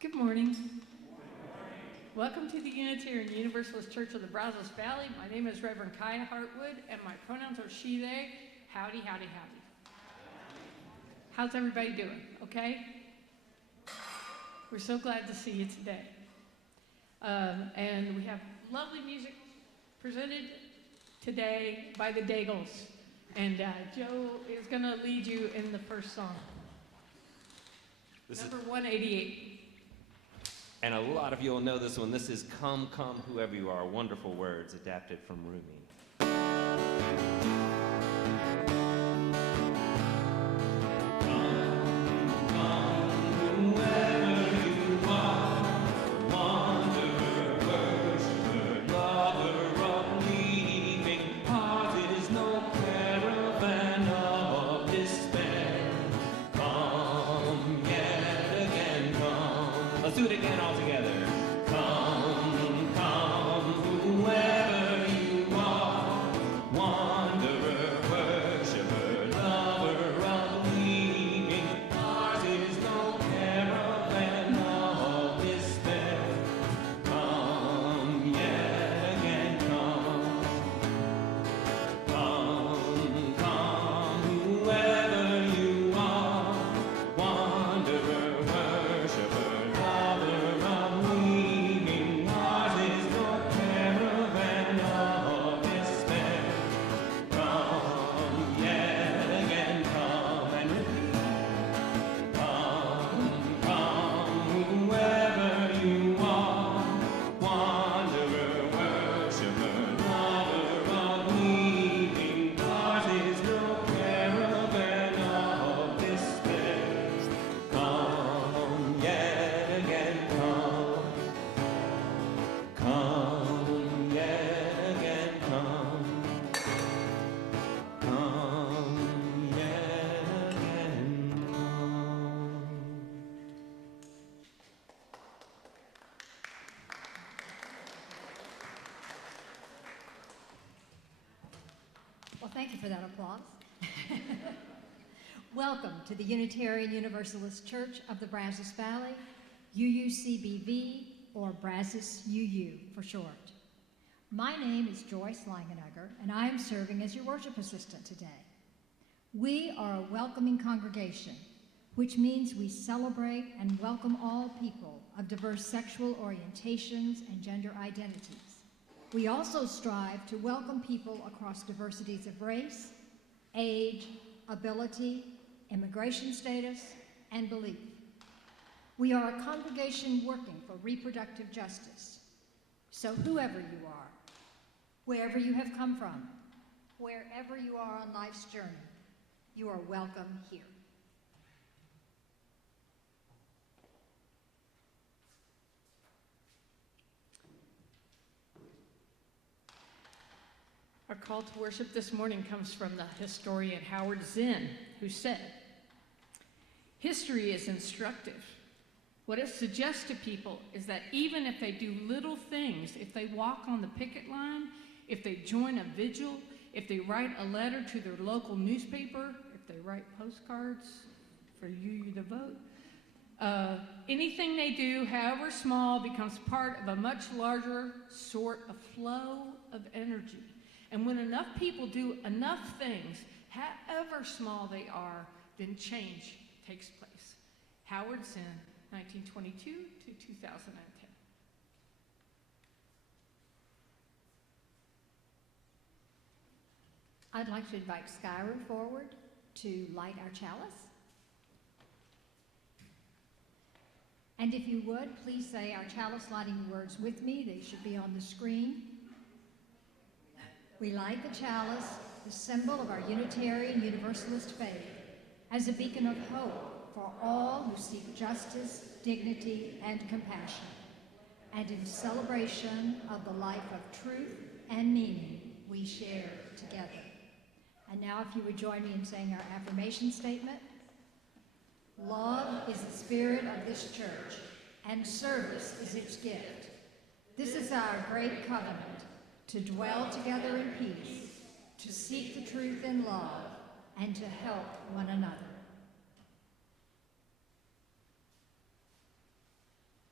Good morning. Welcome to the Unitarian Universalist Church of the Brazos Valley. My name is Reverend Kiya Heartwood, and my pronouns are she, they. Howdy, howdy, howdy. How's everybody doing? Okay? We're so glad to see you today. And we have lovely music presented today by the Daigles. And Joe is going to lead you in the first song. Number 188. And a lot of you will know this one. This is Come, Come, Whoever You Are. Wonderful words adapted from Rumi. Well, thank you for that applause. Welcome to the Unitarian Universalist Church of the Brazos Valley, UUCBV, or Brazos UU for short. My name is Joyce Langenegger, and I am serving as your worship assistant today. We are a welcoming congregation, which means we celebrate and welcome all people of diverse sexual orientations and gender identities. We also strive to welcome people across diversities of race, age, ability, immigration status, and belief. We are a congregation working for reproductive justice. So whoever you are, wherever you have come from, wherever you are on life's journey, you are welcome here. Our call to worship this morning comes from the historian Howard Zinn, who said, "History is instructive. What it suggests to people is that even if they do little things, if they walk on the picket line, if they join a vigil, if they write a letter to their local newspaper, if they write postcards for you to vote, anything they do, however small, becomes part of a much larger sort of flow of energy. And when enough people do enough things, however small they are, then change takes place." Howard Zinn, 1922 to 2010. I'd like to invite Skyward forward to light our chalice. And if you would, please say our chalice lighting words with me. They should be on the screen. We light the chalice, the symbol of our Unitarian Universalist faith, as a beacon of hope for all who seek justice, dignity, and compassion, and in celebration of the life of truth and meaning we share together. And now if you would join me in saying our affirmation statement. Love is the spirit of this church, and service is its gift. This is our great covenant, to dwell together in peace, to seek the truth in love, and to help one another.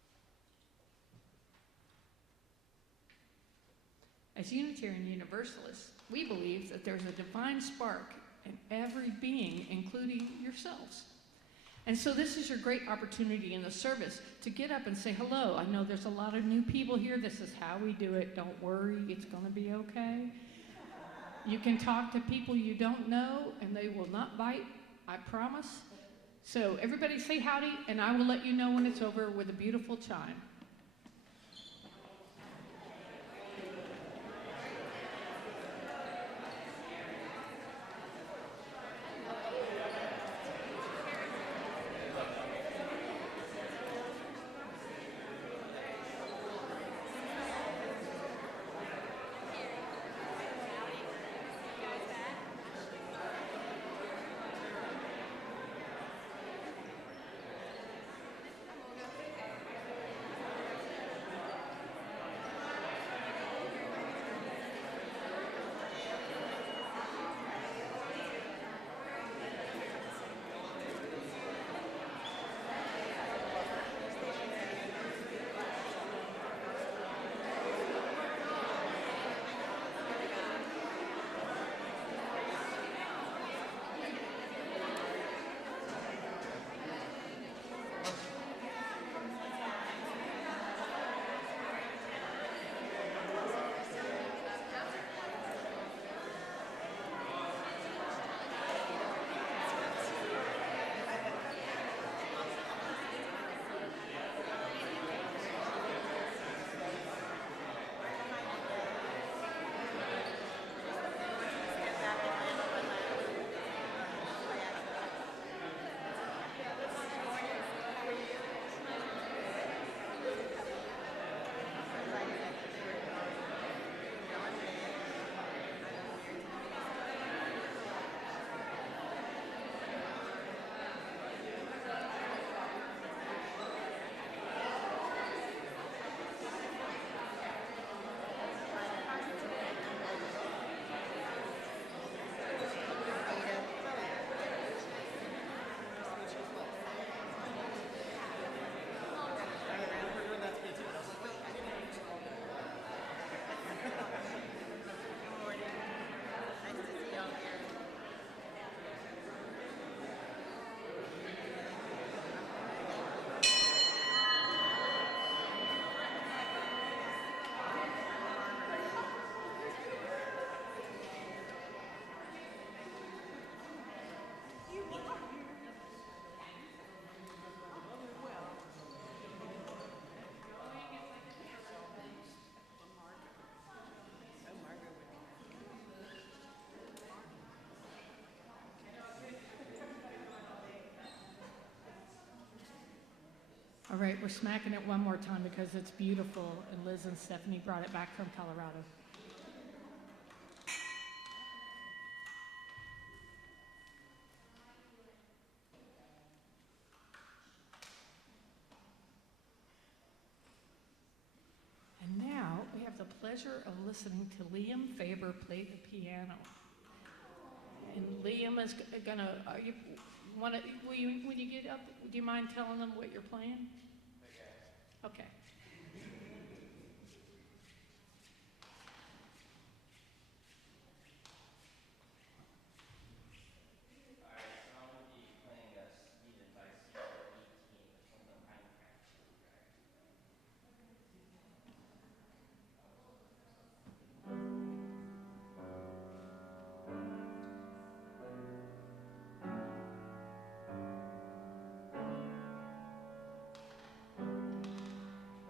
As Unitarian Universalists, we believe that there's a divine spark in every being, including yourselves. And so this is your great opportunity in the service to get up and say hello. I know there's a lot of new people here. This is how we do it. Don't worry, it's going to be okay. You can talk to people you don't know, and they will not bite, I promise. So everybody say howdy, and I will let you know when it's over with a beautiful chime. All right, we're smacking it one more time because it's beautiful, and Liz and Stephanie brought it back from Colorado. And now we have the pleasure of listening to Liam Faber play the piano. And Liam is gonna, will you get up? Do you mind telling them what you're playing? Okay.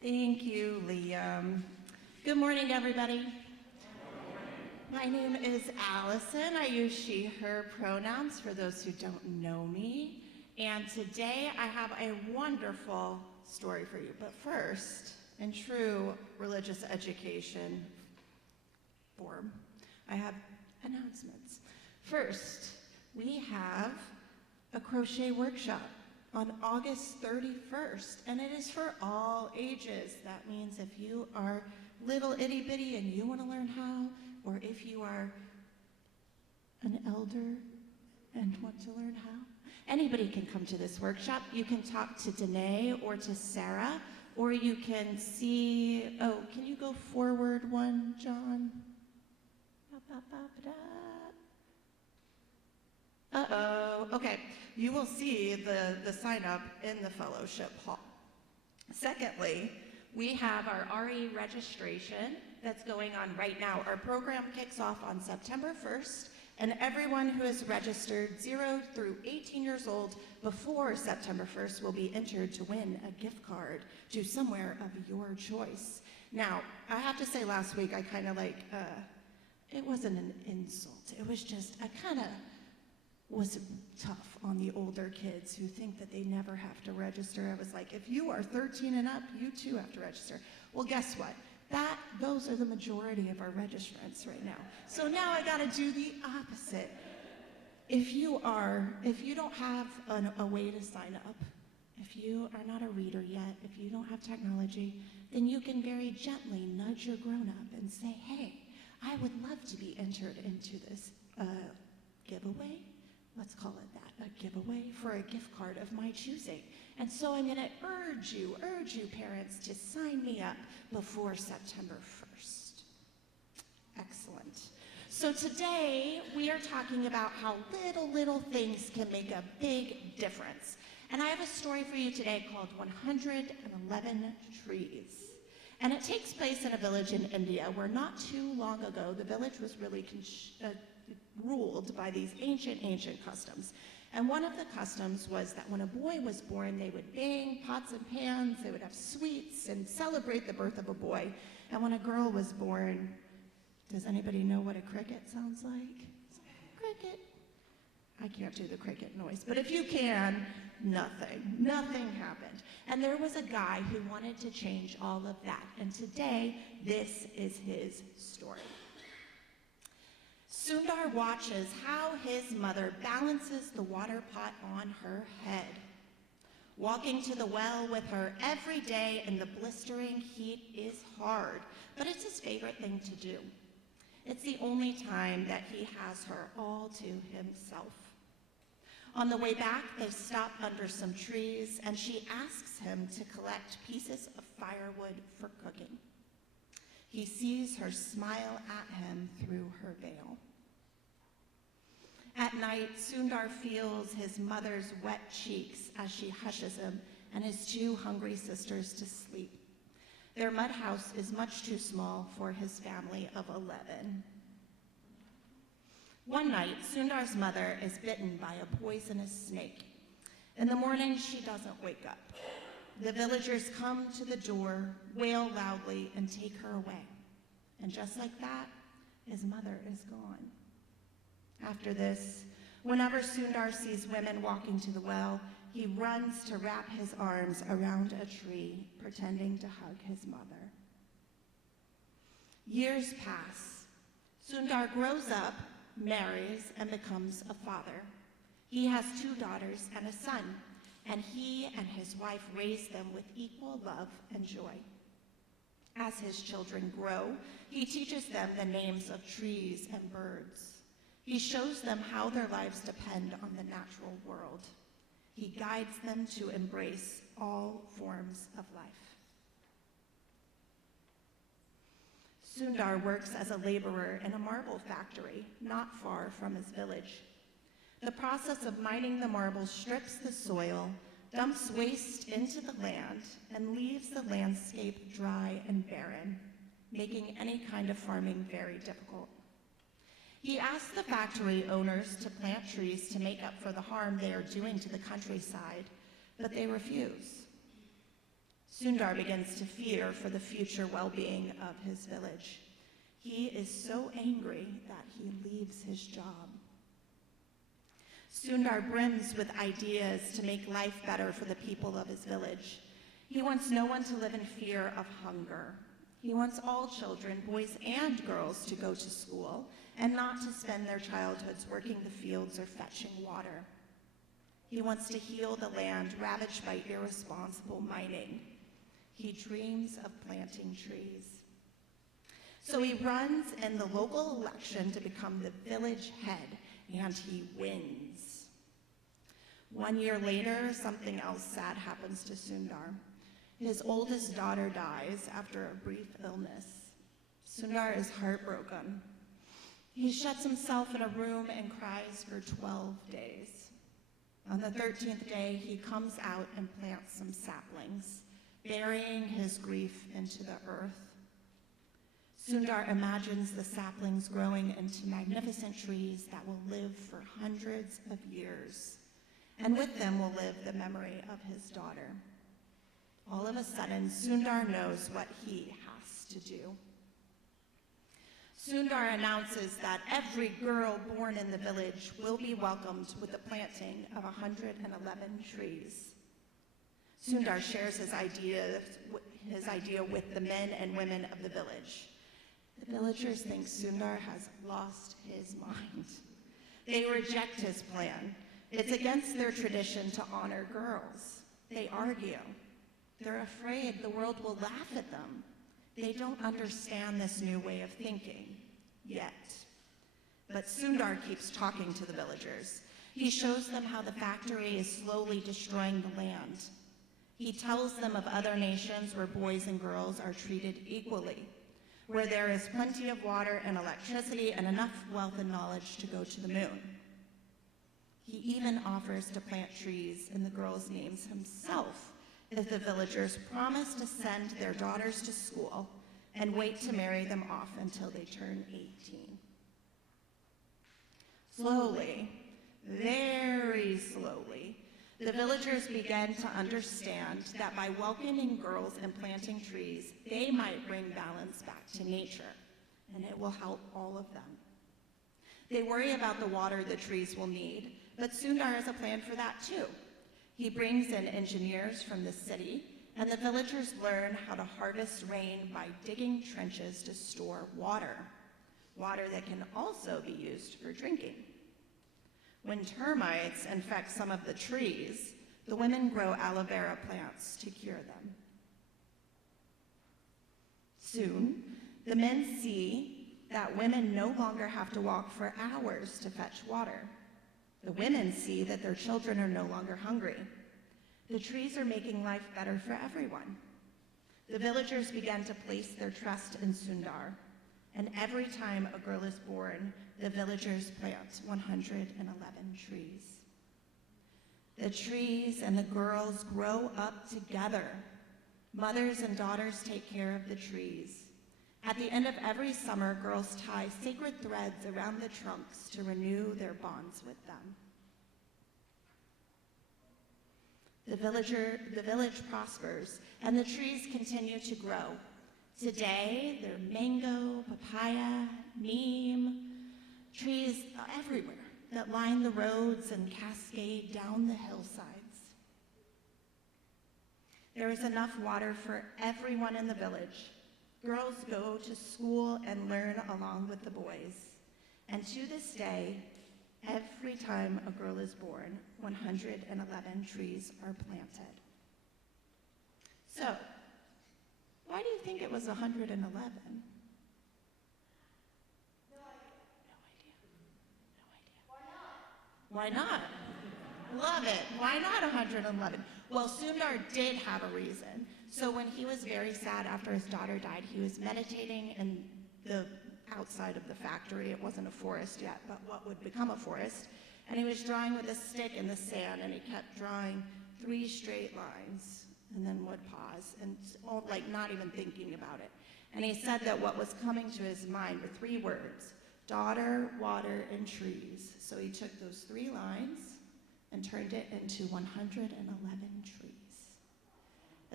Thank you, Liam. Good morning, everybody. My name is Allison. I use she, her pronouns for those who don't know me. And today I have a wonderful story for you. But first, in true religious education form, I have announcements. First, we have a crochet workshop on August 31st, and it is for all ages. That means if you are little itty bitty and you want to learn how, or if you are an elder and want to learn how, anybody can come to this workshop. You can talk to Danae or to Sarah, or you can see, oh, can you go forward one, John? Uh-oh, okay. You will see the sign up in the fellowship hall. Secondly, we have our RE registration that's going on right now. Our program kicks off on September 1st, and everyone who is registered 0 through 18 years old before September 1st will be entered to win a gift card to somewhere of your choice. Now, I have to say last week I kind of it wasn't an insult. It was just, I kind of was tough on the older kids who think that they never have to register. I was like, if you are 13 and up, you too have to register. Well, guess what? Those are the majority of our registrants right now. So now I gotta do the opposite. If you don't have a way to sign up, if you are not a reader yet, if you don't have technology, then you can very gently nudge your grown-up and say, hey, I would love to be entered into this giveaway. Let's call it that, a giveaway for a gift card of my choosing. And so I'm gonna urge you parents to sign me up before September 1st. Excellent. So today we are talking about how little things can make a big difference. And I have a story for you today called 111 Trees. And it takes place in a village in India where not too long ago, the village was really ruled by these ancient customs. And one of the customs was that when a boy was born, they would bang pots and pans, they would have sweets and celebrate the birth of a boy. And when a girl was born, does anybody know what a cricket sounds like? Cricket. I can't do the cricket noise, but if you can, nothing happened. And there was a guy who wanted to change all of that. And today, this is his story. Sundar watches how his mother balances the water pot on her head. Walking to the well with her every day in the blistering heat is hard, but it's his favorite thing to do. It's the only time that he has her all to himself. On the way back, they stop under some trees, and she asks him to collect pieces of firewood for cooking. He sees her smile at him through her veil. At night, Sundar feels his mother's wet cheeks as she hushes him and his two hungry sisters to sleep. Their mud house is much too small for his family of 11. One night, Sundar's mother is bitten by a poisonous snake. In the morning, she doesn't wake up. The villagers come to the door, wail loudly, and take her away. And just like that, his mother is gone. After this, whenever Sundar sees women walking to the well, he runs to wrap his arms around a tree, pretending to hug his mother. Years pass. Sundar grows up, marries, and becomes a father. He has 2 daughters and a son, and he and his wife raise them with equal love and joy. As his children grow, he teaches them the names of trees and birds. He shows them how their lives depend on the natural world. He guides them to embrace all forms of life. Sundar works as a laborer in a marble factory not far from his village. The process of mining the marble strips the soil, dumps waste into the land, and leaves the landscape dry and barren, making any kind of farming very difficult. He asks the factory owners to plant trees to make up for the harm they are doing to the countryside, but they refuse. Sundar begins to fear for the future well-being of his village. He is so angry that he leaves his job. Sundar brims with ideas to make life better for the people of his village. He wants no one to live in fear of hunger. He wants all children, boys and girls, to go to school and not to spend their childhoods working the fields or fetching water. He wants to heal the land ravaged by irresponsible mining. He dreams of planting trees. So he runs in the local election to become the village head, and he wins. 1 year later, something else sad happens to Sundar. His oldest daughter dies after a brief illness. Sundar is heartbroken. He shuts himself in a room and cries for 12 days. On the 13th day, he comes out and plants some saplings, burying his grief into the earth. Sundar imagines the saplings growing into magnificent trees that will live for hundreds of years, and with them will live the memory of his daughter. All of a sudden, Sundar knows what he has to do. Sundar announces that every girl born in the village will be welcomed with the planting of 111 trees. Sundar shares his idea with the men and women of the village. The villagers think Sundar has lost his mind. They reject his plan. It's against their tradition to honor girls. They argue. They're afraid the world will laugh at them. They don't understand this new way of thinking, yet. But Sundar keeps talking to the villagers. He shows them how the factory is slowly destroying the land. He tells them of other nations where boys and girls are treated equally, where there is plenty of water and electricity and enough wealth and knowledge to go to the moon. He even offers to plant trees in the girls' names himself if the villagers promise to send their daughters to school and wait to marry them off until they turn 18. Slowly, very slowly, the villagers began to understand that by welcoming girls and planting trees, they might bring balance back to nature, and it will help all of them. They worry about the water the trees will need, but Sundar has a plan for that too. He brings in engineers from the city, and the villagers learn how to harvest rain by digging trenches to store water that can also be used for drinking. When termites infect some of the trees, the women grow aloe vera plants to cure them. Soon, the men see that women no longer have to walk for hours to fetch water. The women see that their children are no longer hungry. The trees are making life better for everyone. The villagers began to place their trust in Sundar, and every time a girl is born, the villagers plant 111 trees. The trees and the girls grow up together. Mothers and daughters take care of the trees. At the end of every summer, girls tie sacred threads around the trunks to renew their bonds with them. The village prospers, and the trees continue to grow. Today, there are mango, papaya, neem, trees everywhere that line the roads and cascade down the hillsides. There is enough water for everyone in the village. Girls go to school and learn along with the boys. And to this day, every time a girl is born, 111 trees are planted. So, why do you think it was 111? No idea. Why not? Love it. Why not 111? Well, Sundar did have a reason. So when he was very sad after his daughter died, he was meditating in the outside of the factory. It wasn't a forest yet, but what would become a forest. And he was drawing with a stick in the sand, and he kept drawing 3 straight lines, and then would pause, and not even thinking about it. And he said that what was coming to his mind were 3 words: daughter, water, and trees. So he took those 3 lines and turned it into 111 trees.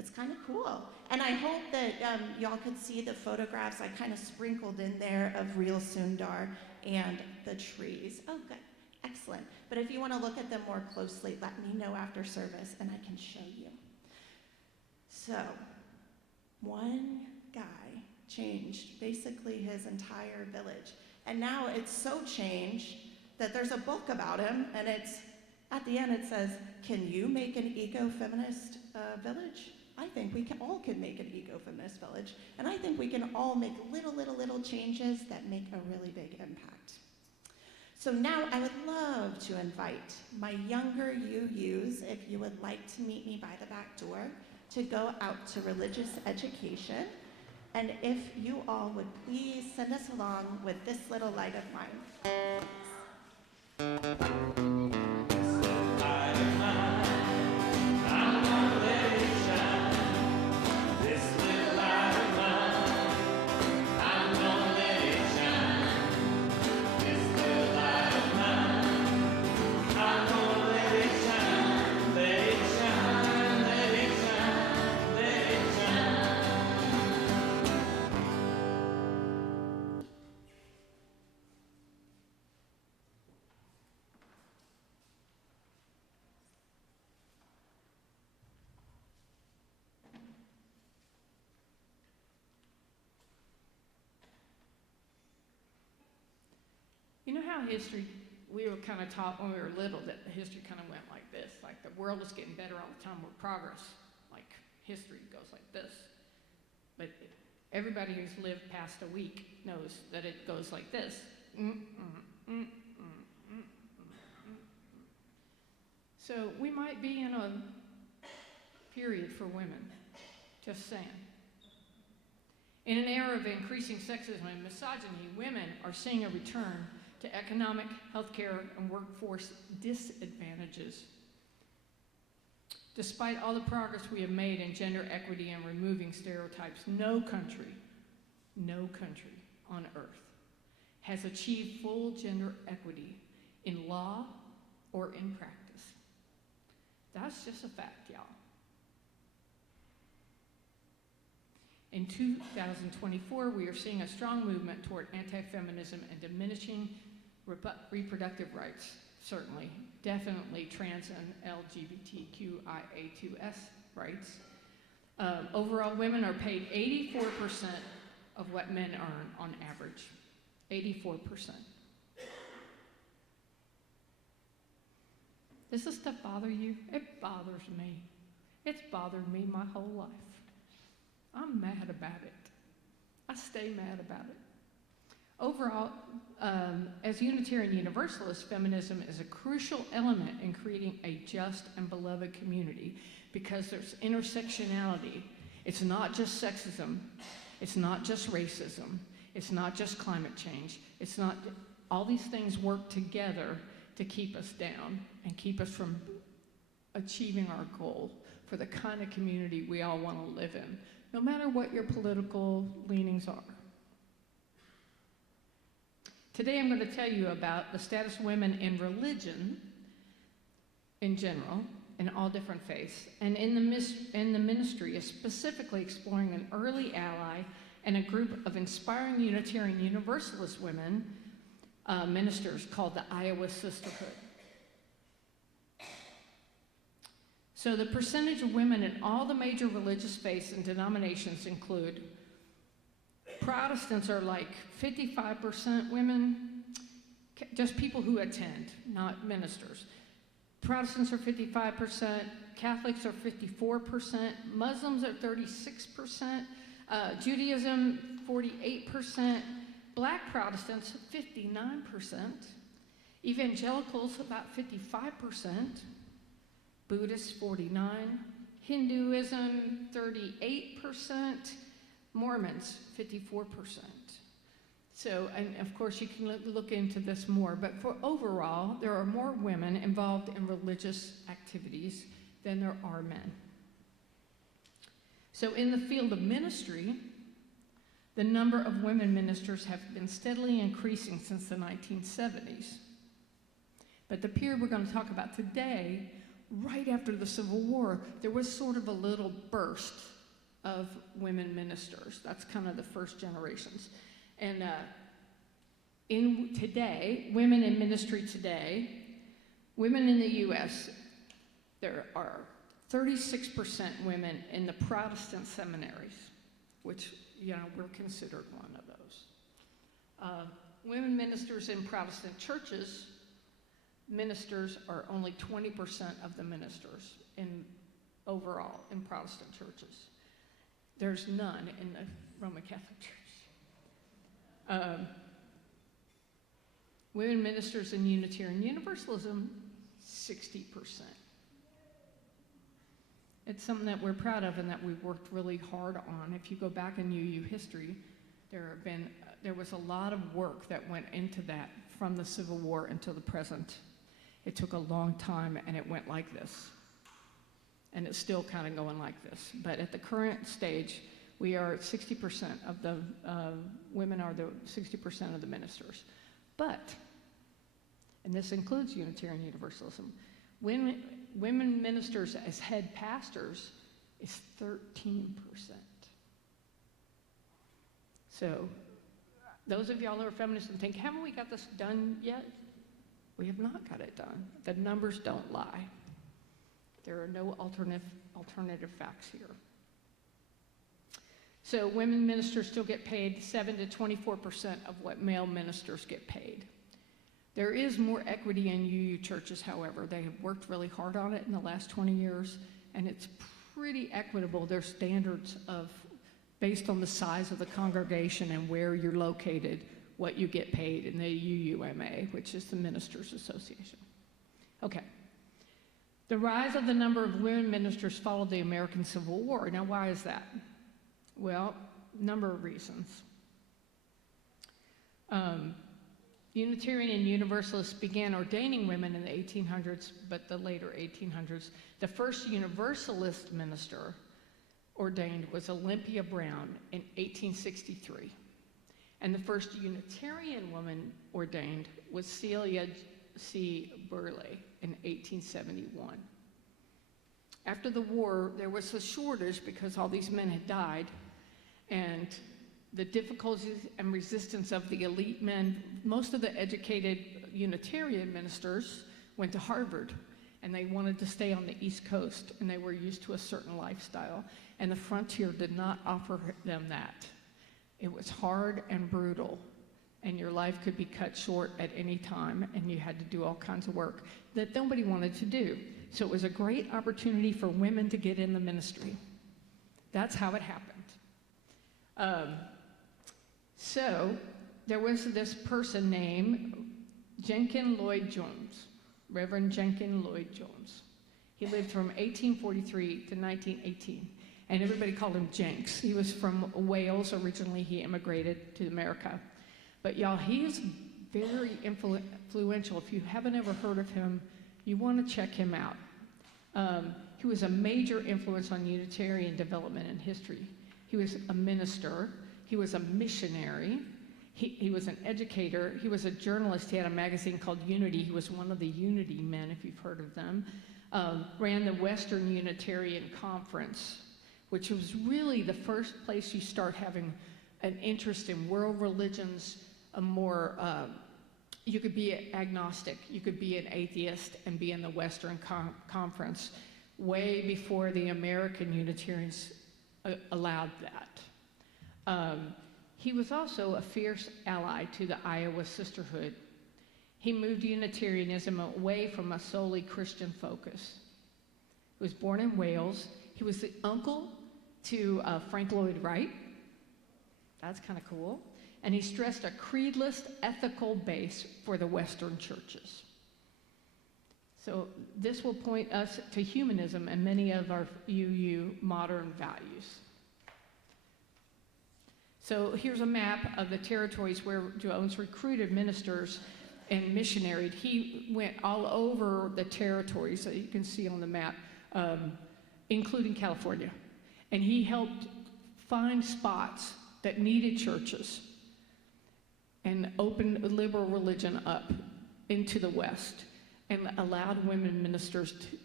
It's kind of cool. And I hope that y'all could see the photographs I kind of sprinkled in there of real Sundar and the trees. Oh, good. Excellent. But if you want to look at them more closely, let me know after service and I can show you. So, one guy changed basically his entire village. And now it's so changed that there's a book about him, and it's, at the end it says, can you make an eco-feminist village? I think we all can make an eco-feminist village, and I think we can all make little changes that make a really big impact. So now I would love to invite my younger UUs, if you would like to meet me by the back door, to go out to religious education. And if you all would please send us along with this little light of mine. You know how history, we were kind of taught when we were little that the history kind of went like this, like the world is getting better all the time with progress, like history goes like this. But everybody who's lived past a week knows that it goes like this. So we might be in a period for women, just saying. In an era of increasing sexism and misogyny, women are seeing a return to economic, healthcare, and workforce disadvantages. Despite all the progress we have made in gender equity and removing stereotypes, no country on earth has achieved full gender equity in law or in practice. That's just a fact, y'all. In 2024, we are seeing a strong movement toward anti-feminism and diminishing reproductive rights, certainly, definitely trans and LGBTQIA2S rights. Overall, women are paid 84% of what men earn on average, 84%. Does this stuff bother you? It bothers me. It's bothered me my whole life. I'm mad about it. I stay mad about it. Overall, as Unitarian Universalists, feminism is a crucial element in creating a just and beloved community because there's intersectionality. It's not just sexism. It's not just racism. It's not just climate change. It's not, all these things work together to keep us down and keep us from achieving our goal for the kind of community we all want to live in, no matter what your political leanings are. Today I'm going to tell you about the status of women in religion in general, in all different faiths, and in the ministry is specifically exploring an early ally and a group of inspiring Unitarian Universalist women ministers called the Iowa Sisterhood. So the percentage of women in all the major religious faiths and denominations include Protestants are like 55% women, just people who attend, not ministers. Protestants are 55%, Catholics are 54%, Muslims are 36%, Judaism 48%, Black Protestants 59%, Evangelicals about 55%, Buddhists 49%, Hinduism 38%, Mormons 54%. So, and of course you can look into this more, but for overall, there are more women involved in religious activities than there are men. So in the field of ministry, the number of women ministers have been steadily increasing since the 1970s. But the period we're going to talk about today right after the Civil War, there was sort of a little burst of women ministers. That's kind of the first generations. And in today, women in ministry today, women in the U.S., there are 36% women in the Protestant seminaries, which, we're considered one of those. Women ministers in Protestant churches, ministers are only 20% of the ministers overall in Protestant churches. There's none in the Roman Catholic Church. Women ministers in Unitarian Universalism, 60%. It's something that we're proud of and that we've worked really hard on. If you go back in UU history, there was a lot of work that went into that from the Civil War until the present. It took a long time, and it went like this. And it's still kind of going like this. But at the current stage, we are at 60% of the women are the 60% of the ministers. But, and this includes Unitarian Universalism, women ministers as head pastors is 13%. So, those of y'all who are feminists and think, haven't we got this done yet? We have not got it done. The numbers don't lie. There are no alternative facts here. So women ministers still get paid 7 to 24% of what male ministers get paid. There is more equity in UU churches, however. They have worked really hard on it in the last 20 years, and it's pretty equitable. Their standards based on the size of the congregation and where you're located, what you get paid in the UUMA, which is the Ministers Association. Okay. The rise of the number of women ministers followed the American Civil War. Now, why is that? Well, number of reasons. Unitarian and Universalists began ordaining women in the 1800s, but the later 1800s. The first Universalist minister ordained was Olympia Brown in 1863. And the first Unitarian woman ordained was Celia C. Burleigh in 1871. After the war, there was a shortage because all these men had died, and the difficulties and resistance of the elite men. Most of the educated Unitarian ministers went to Harvard, and they wanted to stay on the East Coast, and they were used to a certain lifestyle, and the frontier did not offer them that. It was hard and brutal, and your life could be cut short at any time, and you had to do all kinds of work that nobody wanted to do. So it was a great opportunity for women to get in the ministry. That's how it happened. So there was this person named Jenkin Lloyd Jones, Reverend Jenkin Lloyd Jones. He lived from 1843 to 1918, and everybody called him Jenks. He was from Wales originally. He immigrated to America. But y'all, he is very influential. If you haven't ever heard of him, you want to check him out. He was a major influence on Unitarian development and history. He was a minister. He was a missionary. He was an educator. He was a journalist. He had a magazine called Unity. He was one of the Unity men, if you've heard of them. Ran the Western Unitarian Conference, which was really the first place you start having an interest in world religions, you could be agnostic, you could be an atheist and be in the Western Conference way before the American Unitarians allowed that. He was also a fierce ally to the Iowa Sisterhood. He moved Unitarianism away from a solely Christian focus. He was born in Wales. He was the uncle to Frank Lloyd Wright. That's kind of cool. And he stressed a creedless, ethical base for the Western churches. So this will point us to humanism and many of our UU modern values. So here's a map of the territories where Jones recruited ministers and missionaried. He went all over the territories that you can see on the map, including California. And he helped find spots that needed churches and opened liberal religion up into the West and allowed women ministers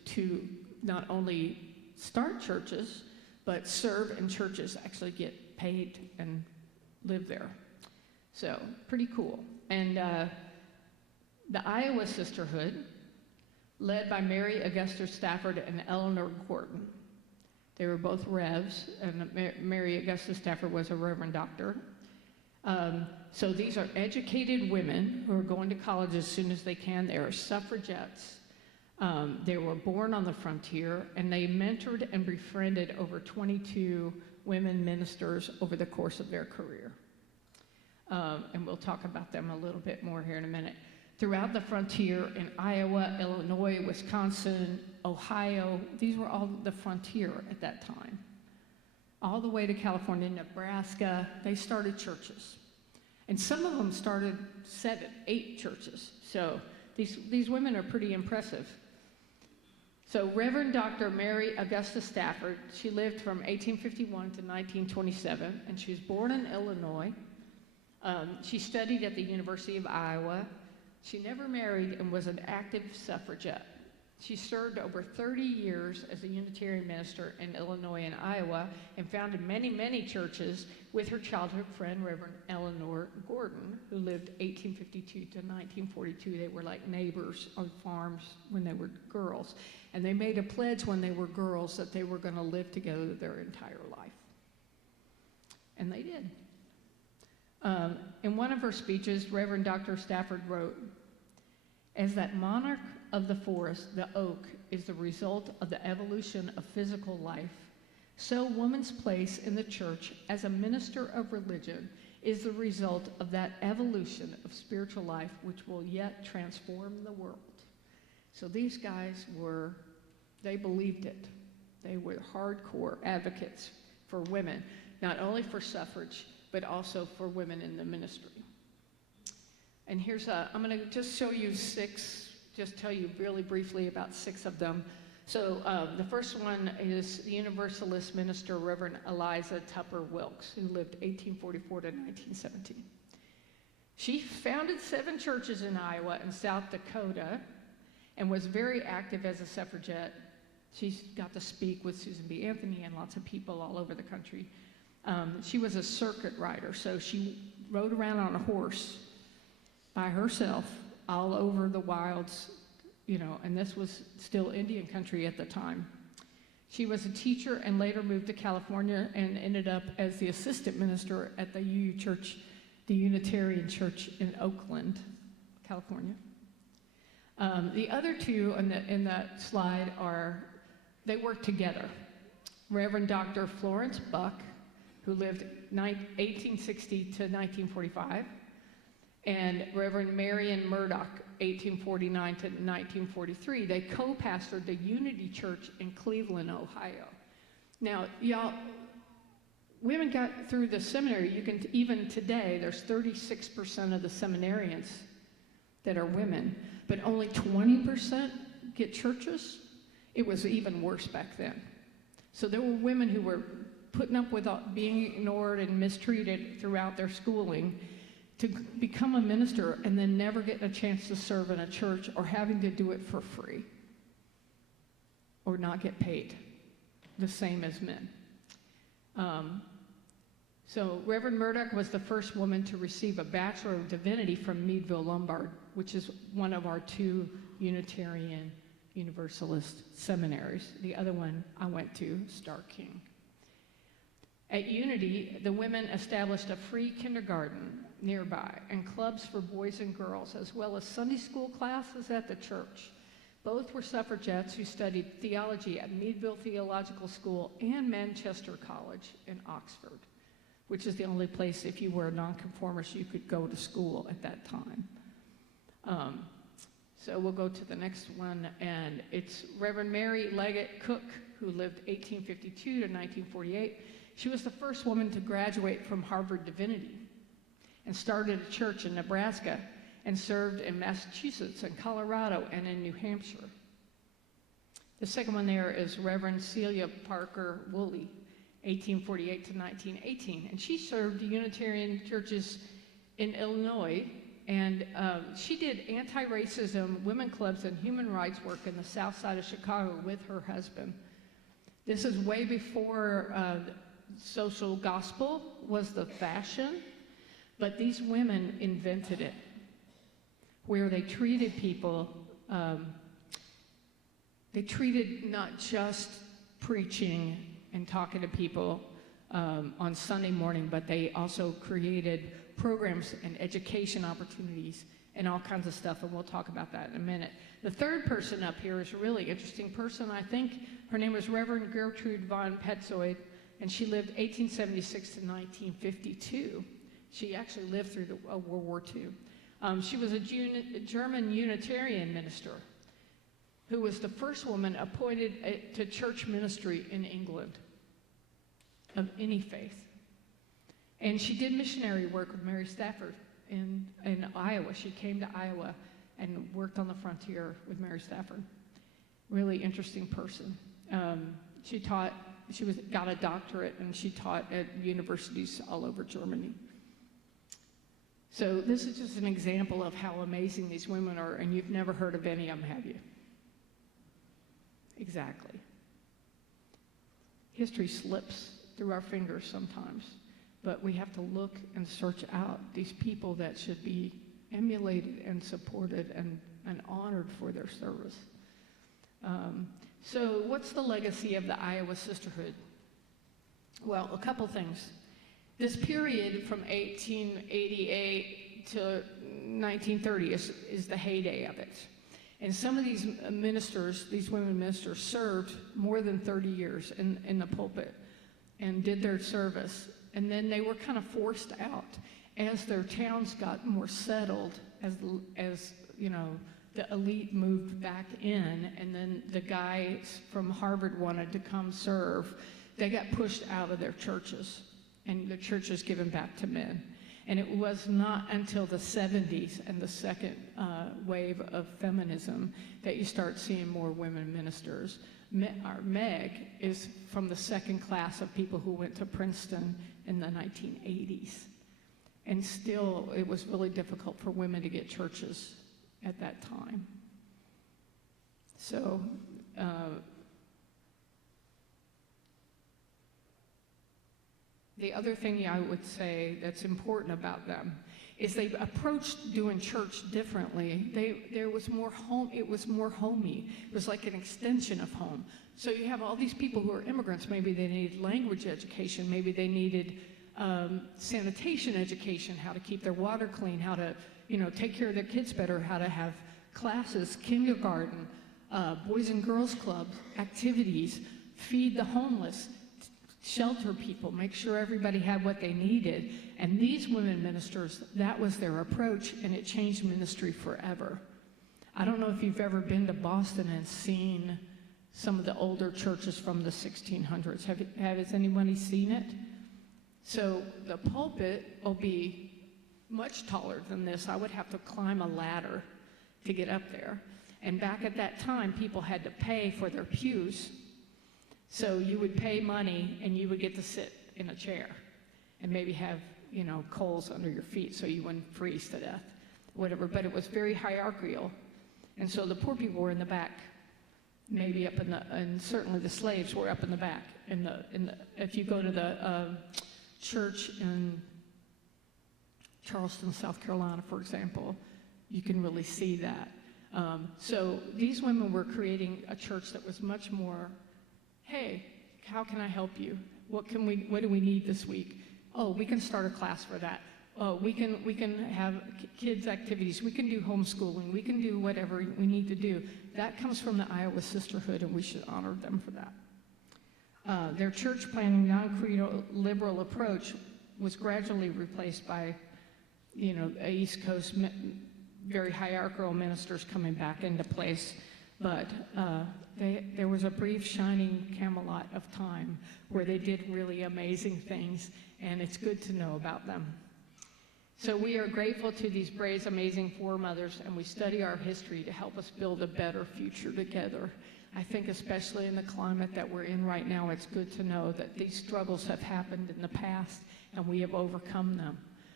to not only start churches, but serve in churches, actually get paid and live there. So, pretty cool. And the Iowa Sisterhood, led by Mary Augusta Stafford and Eleanor Gordon. They were both Revs, and Mary Augusta Stafford was a Reverend Doctor. So these are educated women who are going to college as soon as they can. They are suffragettes. They were born on the frontier, and they mentored and befriended over 22 women ministers over the course of their career. And we'll talk about them a little bit more here in a minute. Throughout the frontier in Iowa, Illinois, Wisconsin, Ohio, these were all the frontier at that time. All the way to California, Nebraska, they started churches. And some of them started 7, 8 churches. So these women are pretty impressive. So Reverend Dr. Mary Augusta Stafford, she lived from 1851 to 1927, and she was born in Illinois. She studied at the University of Iowa. She never married and was an active suffragette. She served over 30 years as a Unitarian minister in Illinois and Iowa and founded many, many churches with her childhood friend, Reverend Eleanor Gordon, who lived 1852 to 1942. They were like neighbors on farms when they were girls. And they made a pledge when they were girls that they were going to live together their entire life. And they did. In one of her speeches, Reverend Dr. Stafford wrote, "As that monarch of the forest, the oak, is the result of the evolution of physical life, so woman's place in the church as a minister of religion is the result of that evolution of spiritual life which will yet transform the world." So these guys they believed it. They were hardcore advocates for women, not only for suffrage, but also for women in the ministry. And I'm going to just show you 6, just tell you really briefly about 6 of them. So the first one is the Universalist minister, Reverend Eliza Tupper Wilkes, who lived 1844 to 1917. She founded 7 churches in Iowa and South Dakota and was very active as a suffragette. She got to speak with Susan B. Anthony and lots of people all over the country. She was a circuit rider, so she rode around on a horse by herself all over the wilds, and this was still Indian country at the time. She was a teacher and later moved to California and ended up as the assistant minister at the UU Church, the Unitarian Church in Oakland, California. The other 2 in that slide they worked together. Reverend Dr. Florence Buck, who lived 1860 to 1945, and Reverend Marion Murdoch, 1849 to 1943. They co-pastored the Unity Church in Cleveland, Ohio. Now, y'all, women got through the seminary. Even today, there's 36% of the seminarians that are women, but only 20% get churches. It was even worse back then. So there were women who were putting up with being ignored and mistreated throughout their schooling to become a minister and then never getting a chance to serve in a church or having to do it for free or not get paid, the same as men. So Reverend Murdoch was the first woman to receive a Bachelor of Divinity from Meadville Lombard, which is one of our 2 Unitarian Universalist seminaries. The other one I went to, Starr King. At Unity, the women established a free kindergarten nearby and clubs for boys and girls, as well as Sunday school classes at the church. Both were suffragettes who studied theology at Meadville Theological School and Manchester College in Oxford, which is the only place, if you were a nonconformist, you could go to school at that time. So we'll go to the next one, and it's Reverend Mary Leggett Cook, who lived 1852 to 1948. She was the first woman to graduate from Harvard Divinity and started a church in Nebraska and served in Massachusetts and Colorado and in New Hampshire. The second one there is Reverend Celia Parker Woolley, 1848 to 1918, and she served Unitarian churches in Illinois And she did anti-racism, women clubs, and human rights work in the south side of Chicago with her husband. This is way before social gospel was the fashion, but these women invented it, where they treated people, they treated not just preaching and talking to people on Sunday morning, but they also created programs and education opportunities and all kinds of stuff, and we'll talk about that in a minute. The third person up here is a really interesting person, I think. Her name was Reverend Gertrude von Petzold, and she lived 1876 to 1952. She actually lived through World War II. She was a German Unitarian minister who was the first woman appointed to church ministry in England of any faith. And she did missionary work with Mary Stafford in Iowa. She came to Iowa and worked on the frontier with Mary Stafford. Really interesting person. She got a doctorate, and she taught at universities all over Germany. So this is just an example of how amazing these women are, and you've never heard of any of them, have you? Exactly. History slips through our fingers sometimes, but we have to look and search out these people that should be emulated and supported and honored for their service. So what's the legacy of the Iowa Sisterhood? Well, a couple things. This period from 1888 to 1930 is the heyday of it. And some of these ministers, these women ministers, served more than 30 years in the pulpit and did their service. And then they were kind of forced out as their towns got more settled, as you know, the elite moved back in, and then the guys from Harvard wanted to come serve. They got pushed out of their churches, and the churches given back to men. And it was not until the 70s and the second wave of feminism that you start seeing more women ministers. Our Meg is from the second class of people who went to Princeton in the 1980s. And still, it was really difficult for women to get churches at that time. So, the other thing I would say that's important about them is they approached doing church differently. It was more homey. It was like an extension of home. So you have all these people who are immigrants. Maybe they needed language education. Maybe they needed sanitation education, how to keep their water clean, how to take care of their kids better, how to have classes, kindergarten, boys and girls clubs, activities, feed the homeless, shelter people, make sure everybody had what they needed. And these women ministers, that was their approach, and it changed ministry forever. I don't know if you've ever been to Boston and seen some of the older churches from the 1600s. Has anybody seen it? So the pulpit will be much taller than this. I would have to climb a ladder to get up there. And back at that time, people had to pay for their pews. So you would pay money, and you would get to sit in a chair and maybe have, coals under your feet so you wouldn't freeze to death, whatever. But it was very hierarchical. And so the poor people were in the back, maybe up and certainly the slaves were up in the back. If you go to the church in Charleston, South Carolina, for example, you can really see that. So these women were creating a church that was much more, hey, how can I help you? What do we need this week? Oh, we can start a class for that. Oh, we can have kids' activities. We can do homeschooling. We can do whatever we need to do. That comes from the Iowa Sisterhood, and we should honor them for that. Their church planting, non-creedal, liberal approach was gradually replaced by, a East Coast, very hierarchical ministers coming back into place. But there was a brief shining Camelot of time where they did really amazing things, and it's good to know about them. So we are grateful to these brave, amazing foremothers, and we study our history to help us build a better future together. I think especially in the climate that we're in right now, it's good to know that these struggles have happened in the past, and we have overcome them.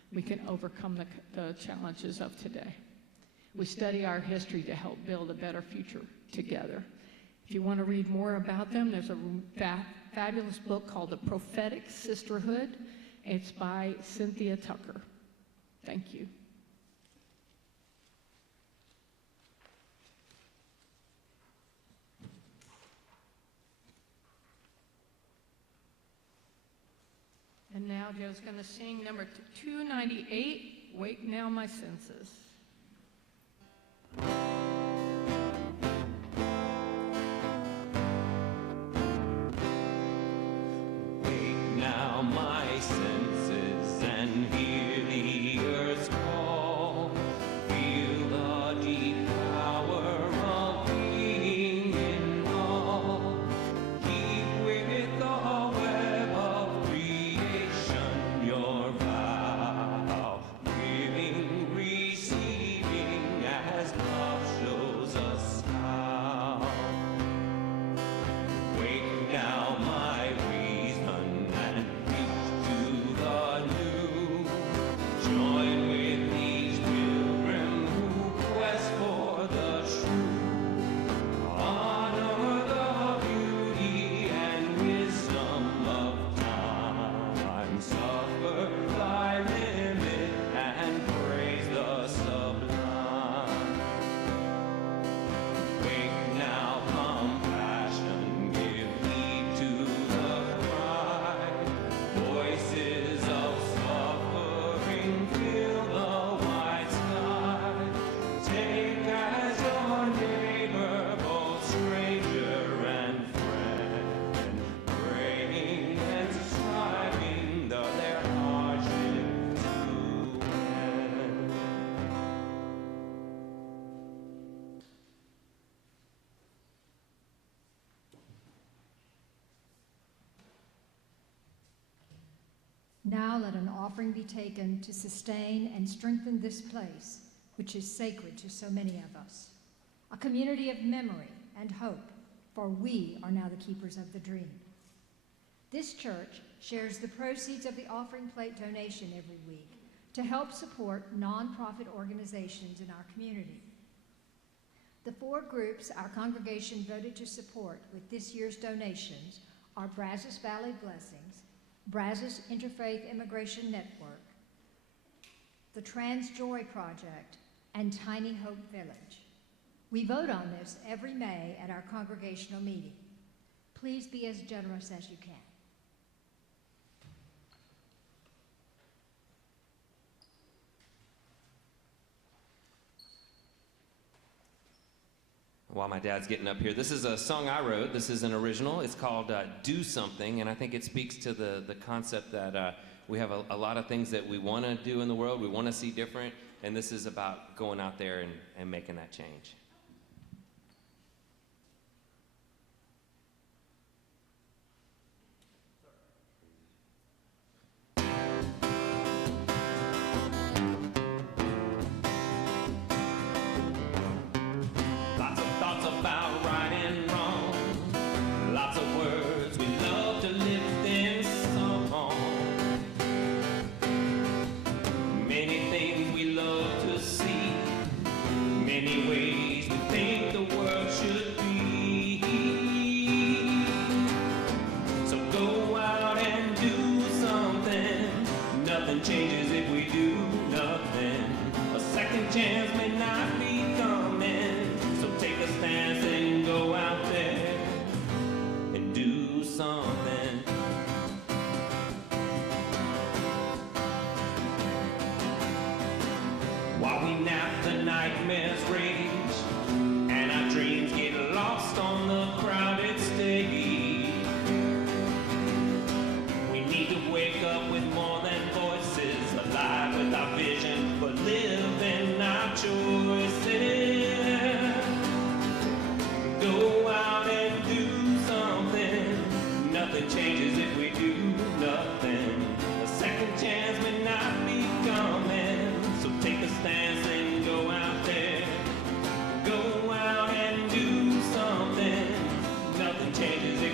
we can overcome the challenges of today. We study our history to help build a better future together. If you want to read more about them, there's a fabulous book called The Prophetic Sisterhood. It's by Cynthia Tucker. Thank you. And now Joe's going to sing number 298, Wake Now My Senses. Wake now my senses and hear the earth's call. Feel the deep power of being in awe. Keep with the web of creation your vow. Giving, receiving as love shows us how. Wake now my reason and reach to the new. Join with these pilgrims who quest for the true. Honor the beauty and wisdom of time. Suffer thy limit and praise the sublime. Wake now, compassion, give heed to the cry. Voices of suffering fill the wide sky. Take as your neighbor both stranger and friend, praying and striving their hardship to end. Now let an offering be taken to sustain and strengthen this place, which is sacred to so many of us. A community of memory and hope, for we are now the keepers of the dream. This church shares the proceeds of the offering plate donation every week to help support nonprofit organizations in our community. The 4 groups our congregation voted to support with this year's donations are Brazos Valley Blessings, Brazos Interfaith Immigration Network, the Trans Joy Project, and Tiny Hope Village. We vote on this every May at our congregational meeting. Please be as generous as you can. While my dad's getting up here, this is a song I wrote. This is an original. It's called Do Something, and I think it speaks to the concept that we have a lot of things that we want to do in the world, we want to see different, and this is about going out there and making that change. Lots of thoughts about right and wrong. Lots of words we love to lift in song. Many things we love to see. Many ways we think the world should be. So go out and do something. Nothing changes if we do nothing. A second chance may not be coming. So take a stance and go out there and do something. While we nap, the nightmares rage, and our dreams get lost on the crowded stage. We need to wake up with more than voices, alive with our vision, but live in our choices. Go out and do something. Nothing changes if we do nothing. A second chance may not be coming. So take a stance and go out there. Go out and do something. Nothing changes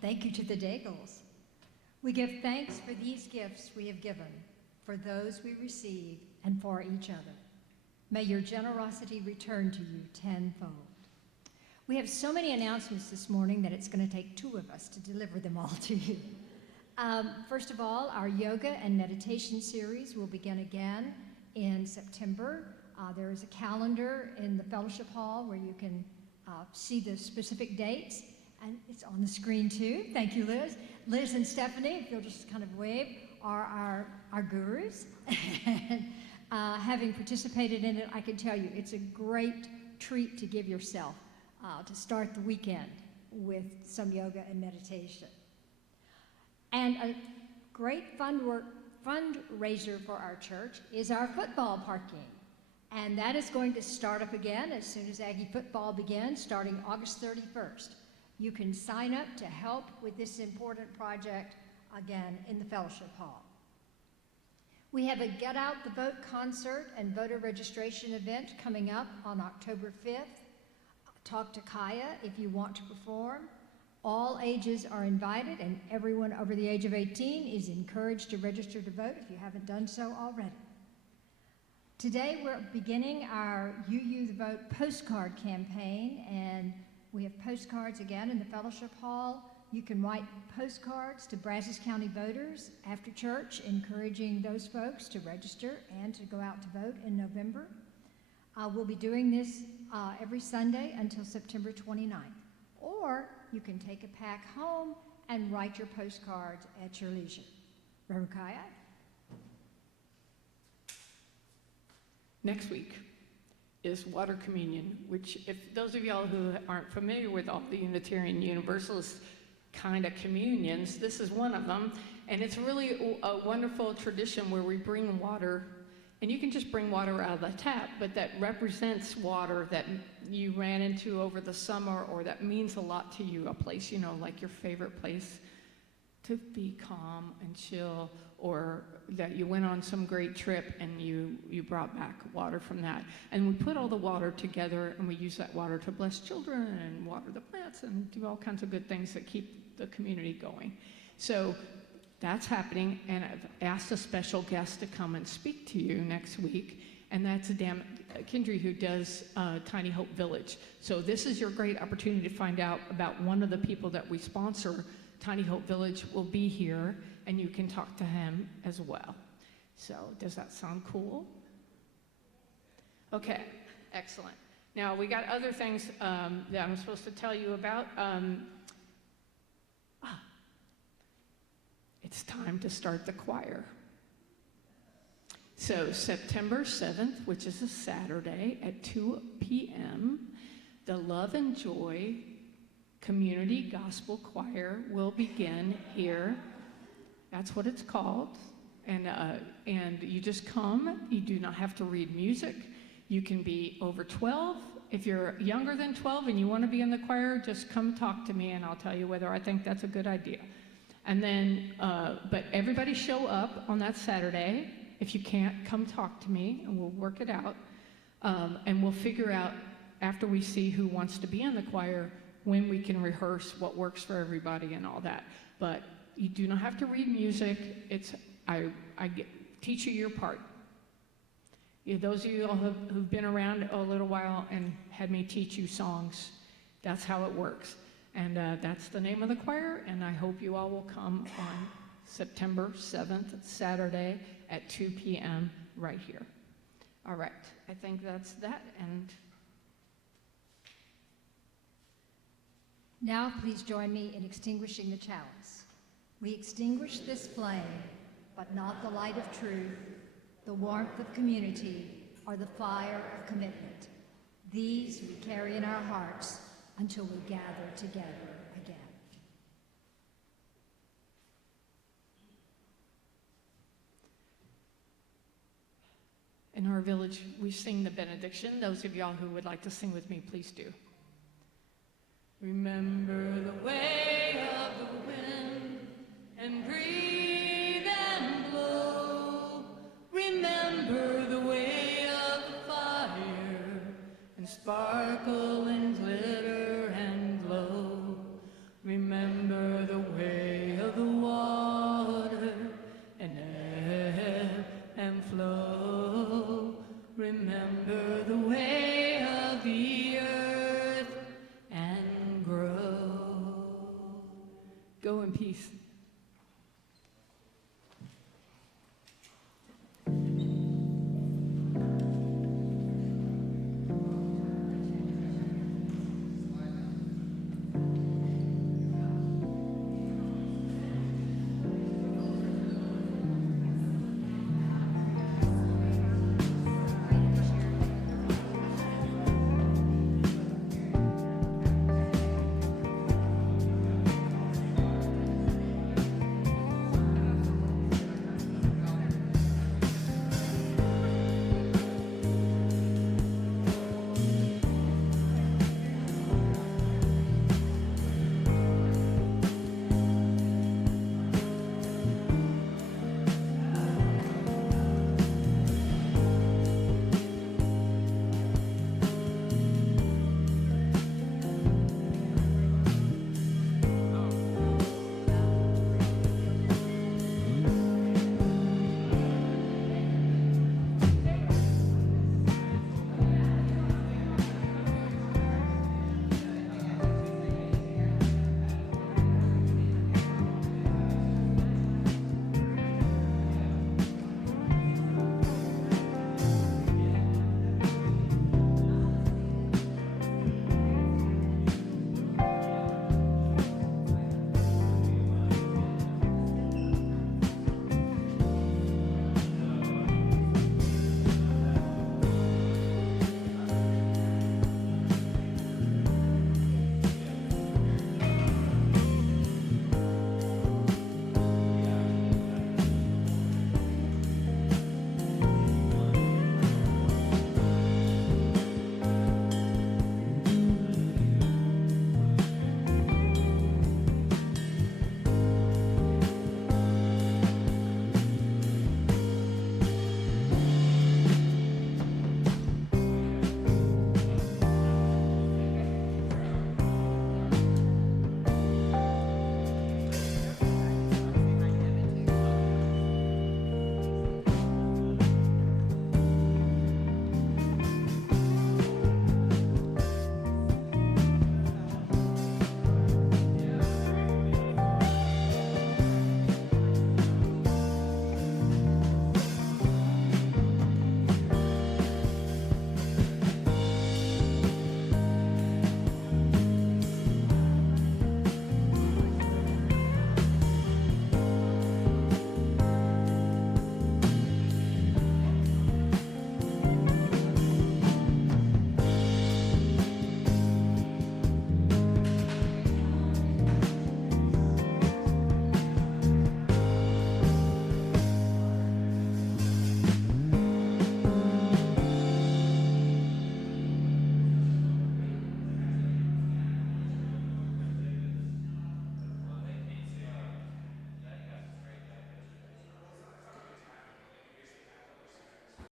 Thank you to the Daigles. We give thanks for these gifts we have given, for those we receive, and for each other. May your generosity return to you tenfold. We have so many announcements this morning that it's going to take two of us to deliver them all to you. First of all, our yoga and meditation series will begin again in September. There is a calendar in the fellowship hall where you can see the specific dates, and it's on the screen too. Thank you, Liz. Liz and Stephanie, if you'll just kind of wave, are our gurus. And, having participated in it, I can tell you it's a great treat to give yourself to start the weekend with some yoga and meditation. And a great fundraiser for our church is our football parking. And that is going to start up again as soon as Aggie football begins, starting August 31st. You can sign up to help with this important project again in the fellowship hall. We have a Get Out the Vote concert and voter registration event coming up on October 5th. Talk to Kiya if you want to perform. All ages are invited, and everyone over the age of 18 is encouraged to register to vote if you haven't done so already. Today we're beginning our UU the Vote postcard campaign, and we have postcards again in the fellowship hall. You can write postcards to Brazos County voters after church, encouraging those folks to register and to go out to vote in November. We'll be doing this every Sunday until September 29th. Or you can take a pack home and write your postcards at your leisure. Reverend Kiya? Next week is Water Communion, which, if those of y'all who aren't familiar with all the Unitarian Universalist kind of communions, this is one of them. And it's really a wonderful tradition where we bring water, and you can just bring water out of the tap, but that represents water that you ran into over the summer, or that means a lot to you, a place, you know, like your favorite place to be calm and chill, or that you went on some great trip and you brought back water from that. And we put all the water together, and we use that water to bless children and water the plants and do all kinds of good things that keep the community going. So that's happening, and I've asked a special guest to come and speak to you next week, and that's Kendry, who does Tiny Hope Village. So this is your great opportunity to find out about one of the people that we sponsor. Tiny Hope Village will be here, and you can talk to him as well. So does that sound cool? Okay, excellent. Now we got other things that I'm supposed to tell you about. It's time to start the choir. So September 7th, which is a Saturday at 2 p.m., the Love and Joy Community Gospel Choir will begin here. That's what it's called. And you just come. You do not have to read music. You can be over 12. If you're younger than 12 and you want to be in the choir, just come talk to me and I'll tell you whether I think that's a good idea. And then, but everybody show up on that Saturday. If you can't, come talk to me and we'll work it out. And we'll figure out, after we see who wants to be in the choir, when we can rehearse what works for everybody and all that. But you do not have to read music. Teach you your part. Those of you all who've been around a little while and had me teach you songs, that's how it works. And that's the name of the choir, and I hope you all will come on September 7th, Saturday at 2 p.m. right here. All right, I think that's that. And now please join me in extinguishing the chalice. We extinguish this flame, but not the light of truth, the warmth of community, or the fire of commitment. These we carry in our hearts until we gather together again. in our village, we sing the benediction. Those of y'all who would like to sing with me, please do. Remember the way